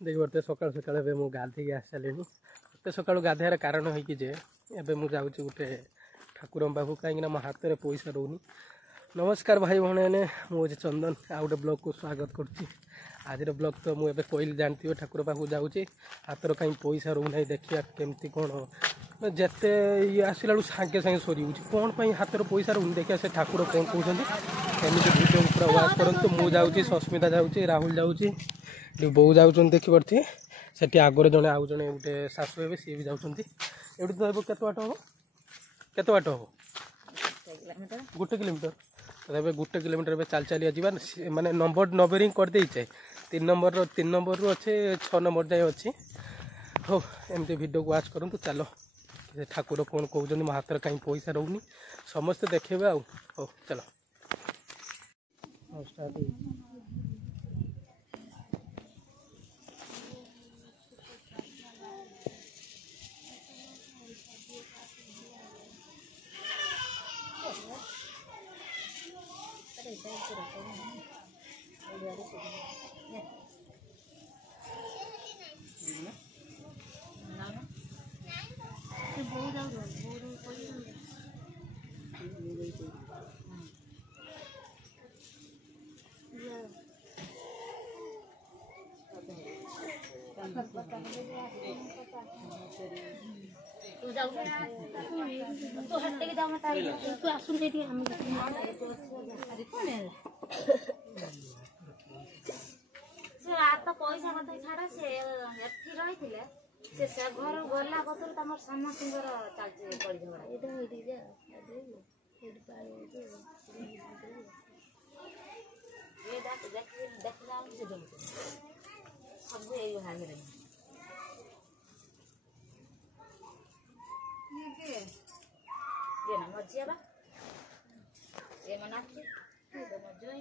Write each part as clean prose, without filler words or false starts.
देखी पारे सकाल सकाल मुझे गाधे आस सारे एत सका गाधार कारण है कि मुझे गोटे ठाकुर पाखु कहीं मो हाथ में पैसा रोनी। नमस्कार भाई भाई मैंने मुझे चंदन आ गए ब्लॉग को स्वागत करुच्ची। आज ब्लॉग तो मुझे कहली जानते ठाकुर पाखु जाऊँगी हाथ कहीं पैसा रोना देखा केमती कौन जिते ये आसला सागे सागे सरी कौन पर हाथ पैसा रोनी देखिए से ठाकुर कौन कहते एमती भिडियो पूरा वाच करूँ। मुझे सस्मिता जाऊँगी राहुल जाऊँगी बोऊ जाऊँ देखी पारे से आगे जड़े आउ जड़े गोटे शाशु हे सी भी जाऊँगी एवं तो केत बाट हम केत बाट हम 1 किलोमीटर तब 1 किलोमीटर चल चलिए जा माने नंबर नंबरिंग कर देचे 3 नंबर रु अच्छे 6 नंबर जाए अच्छी हो एमती वीडियो को वाच करूँ। चलो ठाकुर कौन कहते मो हाथ कहीं पैसा रोनी समस्ते देखेबे आउ हो चलो स्टार्ट तो हटके के दाम तारी तो आसुन सेठी हम से आ तो पैसा मत छाड़ा से एठी रहिथिले से घर गला कतल तमर समसिंगर चालचे पड़ी झगड़ा एटा होई जा एड पानी ये देख जाम से दम सब एई हाल रे ये ना मजिया बा ये मनाती ये मजोई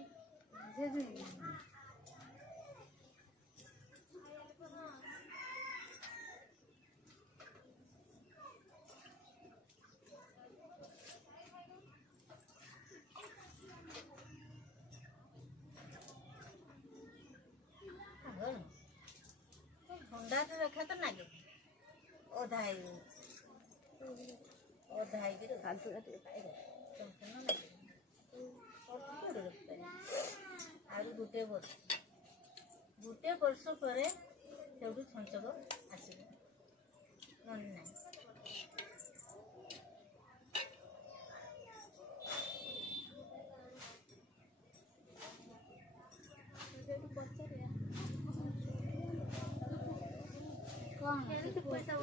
होंडा से रखा तो ना के ओ धाई के फालतू का पाएगा संपूर्ण ना आरु गुटे वर्ष पर सेठू छंचक आसब मन ना पैसा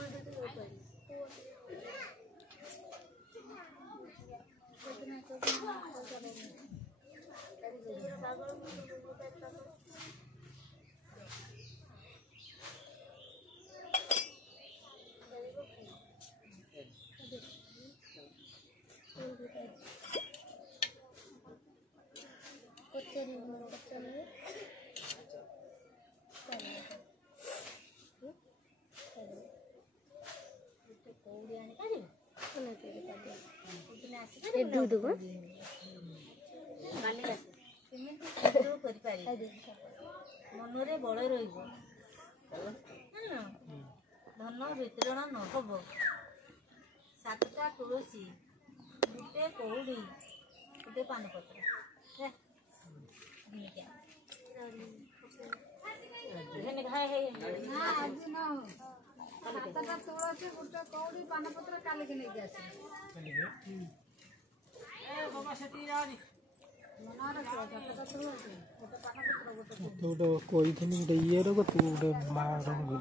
मनरे बल धन वितरण न हम 7टा तुलसी गोटे कौड़ी गोटे पानपत्र तुलसी गोटे कौड़ी पानपत्र काली गोटे कोई गोटे ये गोटे मार